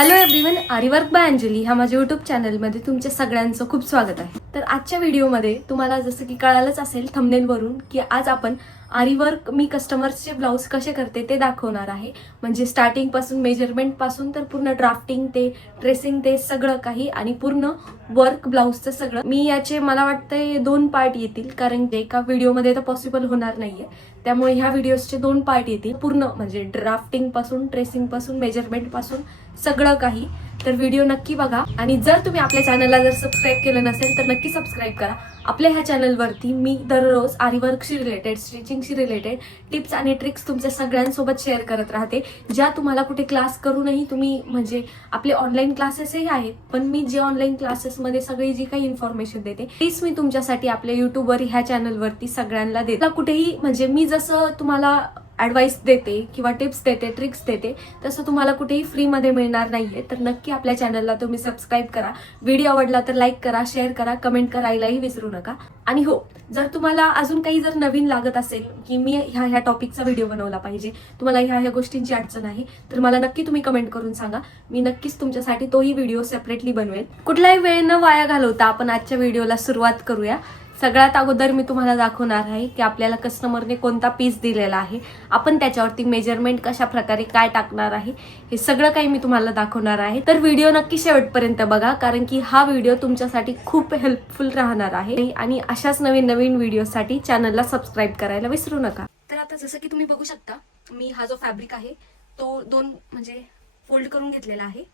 Hello everyone, आरीवर्क by Anjali ह्या माझ्या युट्यूब चॅनलमध्ये तुमच्या सगळ्यांचं खूप स्वागत आहे. तर आजच्या व्हिडिओमध्ये तुम्हाला जसं की कळालंच असेल थंबनेलवरून की आज आपण आरीवर्क मी कस्टमर्सचे ब्लाऊज कसे करते ते दाखवणार आहे. म्हणजे स्टार्टिंग पासून मेजरमेंट पासून तर पूर्ण ड्राफ्टिंग ते ट्रेसिंग ते सगळं काही आणि पूर्ण वर्क ब्लाऊजचं सगळं. मी याचे मला वाटतंय 2 पार्ट येतील, कारण एका व्हिडिओमध्ये तर पॉसिबल होणार नाहीये. त्यामुळे ह्या व्हिडिओजचे 2 पार्ट येतील. पूर्ण म्हणजे ड्राफ्टिंग पासून ट्रेसिंग पासून मेजरमेंट पासून सगळं काही. तर व्हिडिओ नक्की बघा. आणि जर तुम्ही आपल्या चॅनलला जर सबस्क्राईब केलं नसेल तर नक्की सबस्क्राईब करा. आपल्या ह्या चॅनलवरती मी दररोज आरीवर्कशी रिलेटेड, स्टिचिंगशी रिलेटेड टिप्स आणि ट्रिक्स तुमच्या सगळ्यांसोबत शेअर करत राहते, ज्या तुम्हाला कुठे क्लास करूनही तुम्ही म्हणजे आपले ऑनलाईन क्लासेसही आहेत, पण मी जे ऑनलाईन क्लासेसमध्ये सगळी जी काही इन्फॉर्मेशन देते तीच मी तुमच्यासाठी आपल्या युट्यूबवर ह्या चॅनलवरती सगळ्यांना देते. कुठेही म्हणजे मी जसं तुम्हाला ॲडवाईस देते किंवा टिप्स देते, ट्रिक्स देते, तसं तुम्हाला कुठेही फ्रीमध्ये मिळणार नाहीये. तर नक्की आपल्या चॅनलला तुम्ही सबस्क्राईब करा. व्हिडिओ आवडला तर लाईक करा, शेअर करा, कमेंट करायलाही विसरू नका. आणि हो, जर तुम्हाला अजून काही जर नवीन लागत असेल की मी ह्या टॉपिकचा व्हिडिओ बनवला पाहिजे, तुम्हाला ह्या गोष्टींची अडचण आहे, तर मला नक्की तुम्ही कमेंट करून सांगा. मी नक्कीच तुमच्यासाठी तोही व्हिडिओ सेपरेटली बनवेल. कुठलाही वेळ न वाया घालवता आपण आजच्या व्हिडिओला सुरुवात करूया. सगळ्यात अगोदर मी तुम्हाला दाखवणार आहे की आपल्याला कस्टमरने कोणता पीस दिलेला आहे, आपण त्याच्यावरती मेजरमेंट कशा प्रकारे काय टाकणार आहे, हे सगळं काही मी तुम्हाला दाखवणार आहे. तर व्हिडिओ नक्की शेवटपर्यंत बघा, कारण की हा व्हिडिओ तुमच्यासाठी खूप हेल्पफुल राहणार आहे. आणि अशाच नवीन नवीन व्हिडिओसाठी चॅनलला सबस्क्राईब करायला विसरू नका. तर आता जसं की तुम्ही बघू शकता, मी हा जो फॅब्रिक आहे तो 2 म्हणजे फोल्ड करून घेतलेला आहे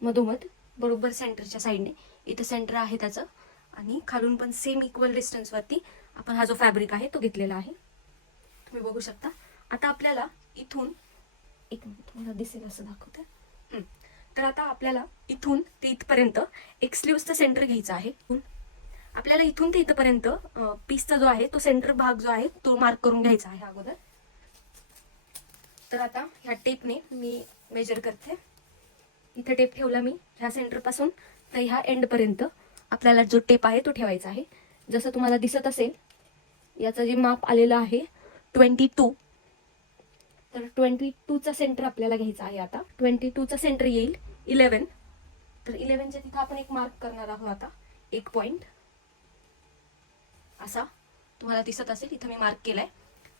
मधोमध, बरोबर सेंटरच्या साईडने. इथे सेंटर आहे त्याचं, आणि खालून पण सेम इक्वल डिस्टन्स वरती आपण हा जो फॅब्रिक आहे तो घेतलेला आहे. तुम्ही बघू शकता. आता आपल्याला इथून एक मिनिट तुम्हाला दिसेल असं दाखवते. तर आता आपल्याला इथून ते इथपर्यंत एक स्लीव्हचा सेंटर घ्यायचा आहे. आपल्याला इथून ते इथपर्यंत पीसचा जो आहे तो सेंटर भाग जो आहे तो मार्क करून घ्यायचा आहे अगोदर. तर आता ह्या टेपने मी मेजर करते. इथे टेप ठेवला मी ह्या सेंटर पासून तर ह्या एंड पर्यंत आपल्याला जो टेप आहे तो ठेवायचा आहे. जसं तुम्हाला दिसत असेल याचं जे माप आलेलं आहे 22, तर 22चा सेंटर आपल्याला घ्यायचा आहे. आता 22चा सेंटर येईल 11. तर 11च्या तिथं आपण एक मार्क करणार आहोत. आता एक पॉइंट असा तुम्हाला दिसत असेल, इथं मी मार्क केलाय.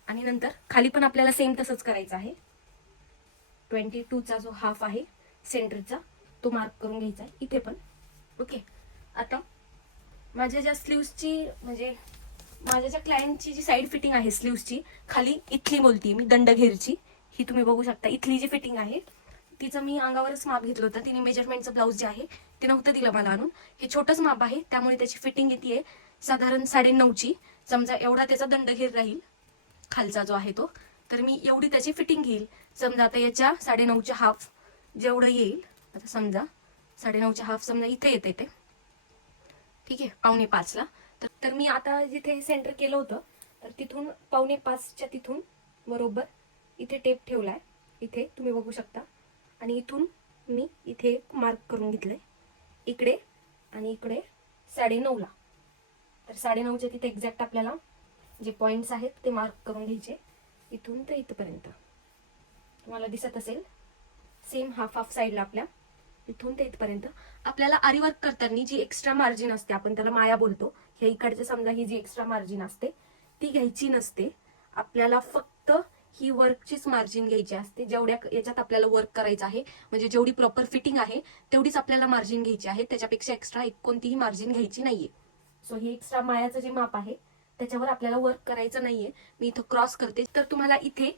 आणि नंतर खाली पण आपल्याला सेम तसंच करायचं आहे. 22चा जो हाफ आहे सेंटरचा तो मार्क करून घ्यायचा आहे इथे पण. ओके. आता माझ्या ज्या स्लीव्सची म्हणजे माझ्या ज्या क्लायंटची जी साईड फिटिंग आहे स्लीव्सची, खाली इथली बोलती मी दंडघेरची, ही तुम्ही बघू शकता. इथली जी फिटिंग आहे तिचं मी अंगावरच माप घेतलं होतं. तिने मेजरमेंटचं ब्लाऊज जे आहे ते नव्हतं दिलं मला आणून. हे छोटंच माप आहे, त्यामुळे त्याची फिटिंग येते साधारण 9.5ची. समजा एवढा त्याचा दंडघेर राहील खालचा जो आहे तो, तर मी एवढी त्याची फिटिंग घेईल. समजा आता याच्या 9.5च्या हाफ जेवढं येईल, आता समजा 9.5च्या हाफ समजा इथे येते ते, ठीक आहे, 4:45ला. तर मी आता जिथे सेंटर केलं होतं तर तिथून 4:45च्या तिथून बरोबर इथे टेप ठेवलाय. इथे तुम्ही बघू शकता. आणि इथून मी इथे मार्क करून घेतलंय इकडे आणि इकडे 9:30ला. तर 9:30च्या तिथे एक्झॅक्ट आपल्याला जे पॉइंट्स आहेत ते मार्क करून घ्यायचे इथून ते इथपर्यंत. तुम्हाला दिसत असेल सेम हाफ हाफ साईडला आपल्या इथून ते इथपर्यंत. आपल्याला आरीवर्क करताना जी एक्स्ट्रा मार्जिन असते, आपण त्याला माया बोलतो, हे इकडचे समजा ही जी एक्स्ट्रा मार्जिन असते ती घ्यायची नसते. आपल्याला फक्त ही वर्कचीच मार्जिन घ्यायची असते. जेवढ्या याच्यात आपल्याला वर्क करायचं आहे, म्हणजे जेवढी प्रॉपर फिटिंग आहे तेवढीच आपल्याला मार्जिन घ्यायची आहे. त्याच्यापेक्षा एक्स्ट्रा कोणतीही मार्जिन घ्यायची नाहीये. सो ही एक्स्ट्रा मायाचं जे माप आहे त्याच्यावर आपल्याला वर्क करायचं नाहीये. मी इथं क्रॉस करते. तर तुम्हाला इथे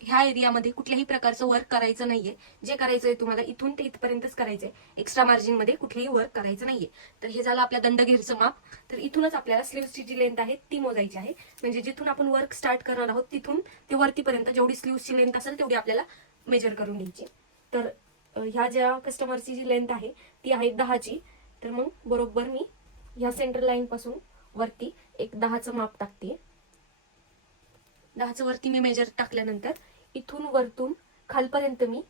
ह्या एरियामध्ये कुठल्याही प्रकारचं वर्क करायचं नाहीये. जे करायचंय तुम्हाला इथून ते इथपर्यंतच करायचंय. एक्स्ट्रा मार्जिन मध्ये कुठलेही वर्क करायचं नाहीये. तर हे झालं आपल्या दंडघेरचं माप. तर इथूनच आपल्याला स्लीव्सची जी लेंथ आहे ती मोजायची आहे. म्हणजे जिथून आपण वर्क स्टार्ट करणार आहोत तिथून ते वरतीपर्यंत जेवढी स्लीव्सची लेंथ असेल तेवढी आपल्याला मेजर करून घ्यायची. तर ह्या ज्या कस्टमरची जी लेंथ आहे ती आहे 10ची. तर मग बरोबर मी ह्या सेंटर लाईन पासून वरती एक 10चं माप टाकते. 10चं वरती मी मेजर टाकल्यानंतर इथून वरतून खालपर्यंत मी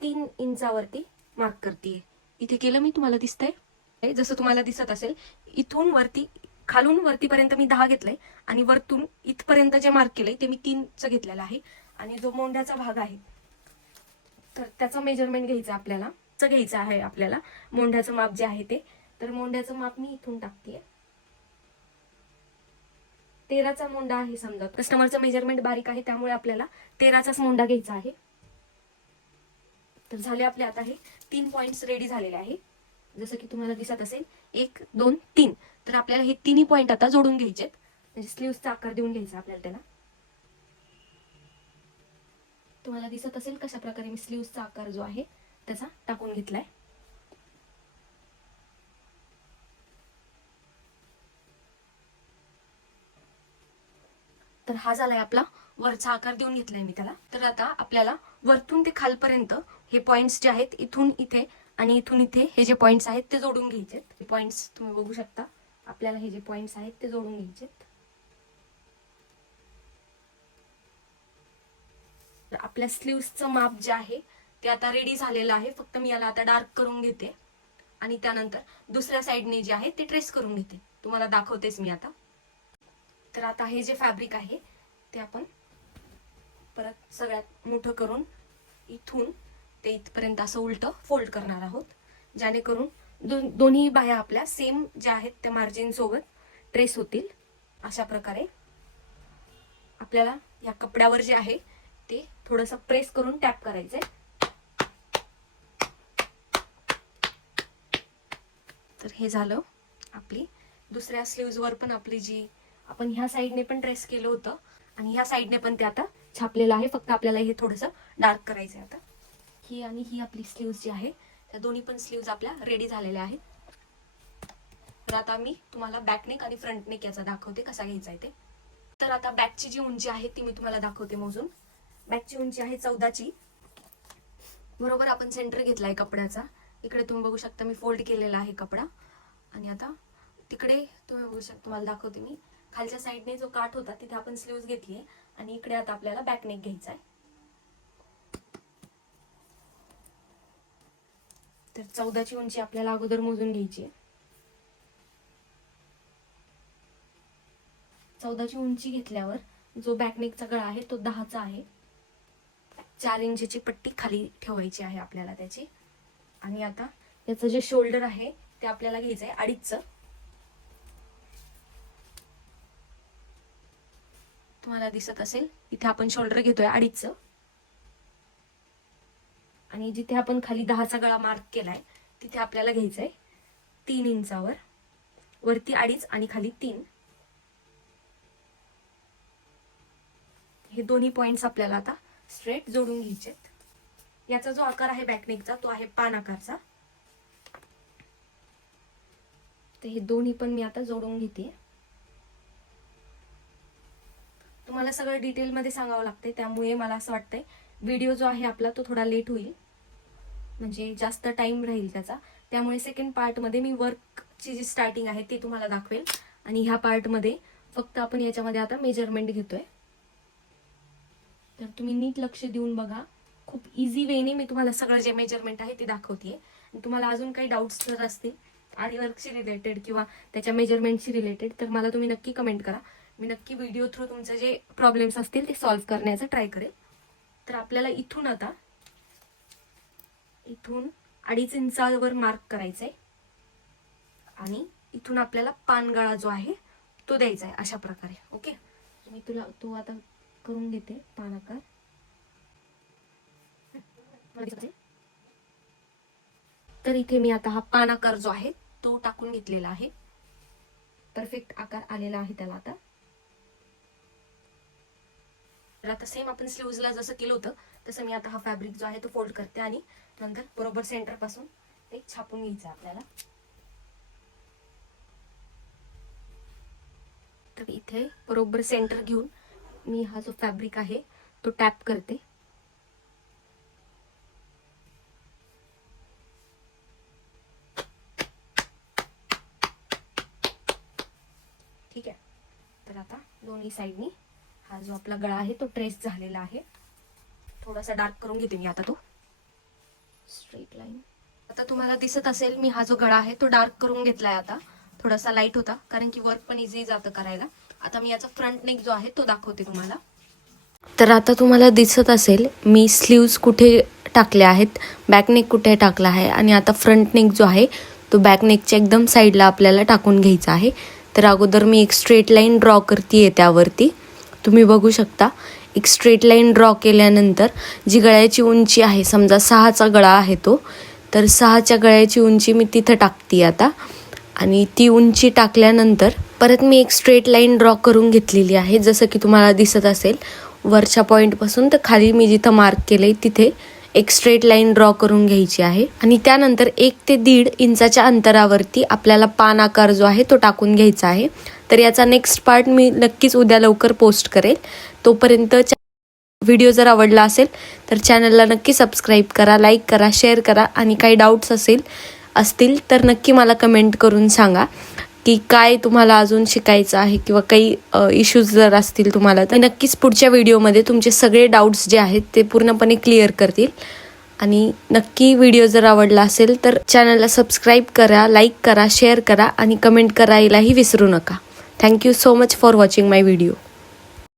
3 इंचावरती मार्क करते. इथे केलं मी, तुम्हाला दिसतंय जसं तुम्हाला दिसत असेल. इथून वरती खालून वरतीपर्यंत मी 10 घेतलंय आणि वरतून इथपर्यंत जे मार्क केलंय ते मी 3चं घेतलेलं आहे. आणि जो मोंढ्याचा भाग आहे तर त्याचं मेजरमेंट घ्यायचं आपल्याला, घ्यायचं आहे आपल्याला मोंढ्याचं माप जे आहे ते. तर मोंढ्याचं माप मी इथून टाकते. 13चा मोंढा आहे समजा. कस्टमरचं मेजरमेंट बारीक आहे त्यामुळे आपल्याला 13चाच मोंढा घ्यायचा आहे. तर झाले आपले आता हे 3 पॉइंट्स रेडी झालेले आहे. जसं की तुम्हाला दिसत असेल 1 2 3. तर आपल्याला हे तिन्ही पॉइंट आता जोडून घ्यायचे, म्हणजे स्लीव्हचा आकार देऊन घ्यायचा आपल्याला त्याला. तुम्हाला दिसत असेल कशा प्रकारे मी स्लीव्हचा आकार जो आहे त्याचा टाकून घेतलाय. तर हा झालाय आपला वरचा आकार देऊन घेतलाय मी त्याला. तर आता आपल्याला वरतून ते खालपर्यंत हे पॉइंट्स जे आहेत इथून इथे आणि इथून इथे हे जे पॉइंट्स आहेत ते जोडून घ्यायचे. हे पॉइंट्स तुम्ही बघू शकता. आपल्याला हे जे पॉइंट्स आहेत ते जोडून घ्यायचे. तर आपल्या स्लीव्हचं माप जे आहे ते आता रेडी झालेलं आहे. फक्त मी याला आता डार्क करून घेते आणि त्यानंतर दुसऱ्या साईडने जे आहे ते ट्रेस करून घेते. तुम्हाला दाखवतेच मी आता. तर आता हे जे फॅब्रिक आहे ते आपण परत सगळ्यात मोठं करून इथून ते इथपर्यंत असं उलट फोल्ड करणार आहोत, जेणेकरून दोन्ही बाह्या आपल्या सेम ज्या आहेत त्या मार्जिन सोबत ट्रेस होतील. अशा प्रकारे आपल्याला या कपड्यावर जे आहे ते थोडंसं प्रेस करून टॅप करायचंय. तर हे झालं. आपली दुसऱ्या स्लीव्हजवर पण आपली जी आपण ह्या साईडने पण ट्रेस केलं होतं आणि ह्या साईडने पण ते आता छापलेलं आहे. फक्त आपल्याला हे थोडंसं डार्क करायचं आहे आता. ही आणि ही आपली स्लीव्ज जी आहे त्या दोन्ही पण स्लीव्ज आपल्या रेडी झालेल्या आहेत. तर आता मी तुम्हाला बॅकनेक आणि फ्रंटनेक याचा दाखवते कसा घ्यायचा आहे ते. तर आता बॅकची जी उंची आहे ती मी तुम्हाला दाखवते मोजून. बॅकची उंची आहे 14ची. बरोबर आपण सेंटर घेतलाय कपड्याचा. इकडे तुम्ही बघू शकता मी फोल्ड केलेला आहे कपडा. आणि आता तिकडे तुम्ही बघू शकता, तुम्हाला दाखवते मी, खालच्या साईडने जो काठ होता तिथे आपण स्लीव्ज घेतली आहे आणि इकडे आता आपल्याला बॅकनेक घ्यायचा आहे. तर 14ची उंची आपल्याला अगोदर मोजून घ्यायची आहे. 14ची उंची घेतल्यावर जो बॅकनेकचा गळा आहे तो 10चा आहे. 4 इंचीची पट्टी खाली ठेवायची आहे आपल्याला त्याची. आणि आता याचं जे शोल्डर आहे ते आपल्याला घ्यायचं आहे 2.5चं. तुम्हाला दिसत असेल इथे आपण शोल्डर घेतोय 2.5चं. आणि जिथे आपण खाली 10चा गळा मार्क केलाय तिथे आपल्याला घ्यायचंय 3 इंचावर. वरती 2.5 आणि खाली 3. हे दोन्ही पॉइंट्स आपल्याला आता स्ट्रेट जोडून घ्यायचे. याचा जो आकार आहे बॅकनेकचा तो आहे पान आकारचा. तर हे दोन्ही पण मी आता जोडून घेते. तुम्हाला सगळं डिटेलमध्ये सांगावं लागतंय त्यामुळे मला असं वाटतंय व्हिडिओ जो आहे आपला तो थोडा लेट होईल, म्हणजे जास्त टाइम राहील त्याचा. त्यामुळे सेकंड पार्टमध्ये मी वर्कची जी स्टार्टिंग आहे ती तुम्हाला दाखवेल आणि ह्या पार्टमध्ये फक्त आपण याच्यामध्ये आता मेजरमेंट घेतोय. तर तुम्ही नीट लक्ष देऊन बघा. खूप इझी वेने मी तुम्हाला सगळं जे मेजरमेंट आहे ते दाखवतेय. तुम्हाला अजून काही डाऊट्स जर असतील आरी वर्कशी रिलेटेड किंवा त्याच्या मेजरमेंटशी रिलेटेड तर मला तुम्ही नक्की कमेंट करा. मी नक्की व्हिडिओ थ्रू तुमचे जे प्रॉब्लेम्स असतील ते सॉल्व्ह करण्याचा ट्राय करेल. तर आपल्याला इथून आता इथून 2.5 इंचावर मार्क करायचंय आणि इथून आपल्याला पानगळा जो आहे तो द्यायचा आहे अशा प्रकारे. ओके, मी तुला तो आता करून देते पान आकार. तर इथे मी आता हा पान आकार जो आहे तो टाकून घेतलेला आहे. परफेक्ट आकार आलेला आहे त्याला आता. तर आता सेम आपण स्लीव्हजला जसं केलं होतं तसं मी आता हा फॅब्रिक जो आहे तो फोल्ड करते आणि नंतर बरोबर सेंटर पासून ते छापून घ्यायचं आपल्याला. तर इथे बरोबर सेंटर घेऊन मी हा जो फॅब्रिक आहे तो टॅप करते. ठीक आहे. तर आता दोन्ही साईडनी हा जो आपला गळा आहे तो ट्रेस झालेला आहे. थोडासा डार्क करून घेते मी आता तो स्ट्रेट लाईन. आता तुम्हाला दिसत असेल मी हा जो गळा आहे तो डार्क करून घेतलाय. आता थोडासा लाईट होता कारण की वर्क पण इझी जातं करायला. आता मी याचा फ्रंट नेक जो आहे तो दाखवते तुम्हाला. तर आता तुम्हाला दिसत असेल मी स्लीव्ज कुठे टाकले आहेत, बॅक नेक कुठे टाकला आहे आणि आता फ्रंट नेक जो आहे तो बॅक नेकच्या एकदम साईडला आपल्याला टाकून घ्यायचा आहे. तर अगोदर मी एक स्ट्रेट लाईन ड्रॉ करते त्यावरती. तुम्ही बघू शकता एक स्ट्रेट लाईन ड्रॉ केल्यानंतर जी गळ्याची उंची आहे, समजा 6चा गळा आहे तो, तर 6च्या गळ्याची उंची मी तिथं टाकते आता. आणि ती उंची टाकल्यानंतर परत मी एक स्ट्रेट लाईन ड्रॉ करून घेतलेली आहे. जसं की तुम्हाला दिसत असेल वरच्या पॉईंटपासून तर खाली मी जिथं मार्क केलंय तिथे एक स्ट्रेट लाईन ड्रॉ करून घ्यायची आहे. आणि त्यानंतर 1 ते 1.5 इंचाच्या अंतरावरती आपल्याला पान आकार जो आहे तो टाकून घ्यायचा आहे. तर याचा नेक्स्ट पार्ट मी नक्कीच उद्या लवकर पोस्ट करेल. तोपर्यंत व्हिडिओ जर आवडला असेल तर चॅनलला नक्की सबस्क्राईब करा, लाईक करा, शेअर करा. आणि काही डाऊट्स असतील तर नक्की मला कमेंट करून सांगा की काय तुम्हाला अजून शिकायचं आहे किंवा काही इश्यूज जर असतील तुम्हाला तर नक्कीच पुढच्या व्हिडिओमध्ये तुमचे सगळे डाऊट्स जे आहेत ते पूर्णपणे क्लिअर करतील. आणि नक्की व्हिडिओ जर आवडला असेल तर चॅनलला सबस्क्राईब करा, लाईक करा, शेअर करा आणि कमेंट करायलाही विसरू नका. Thank you so much for watching my video.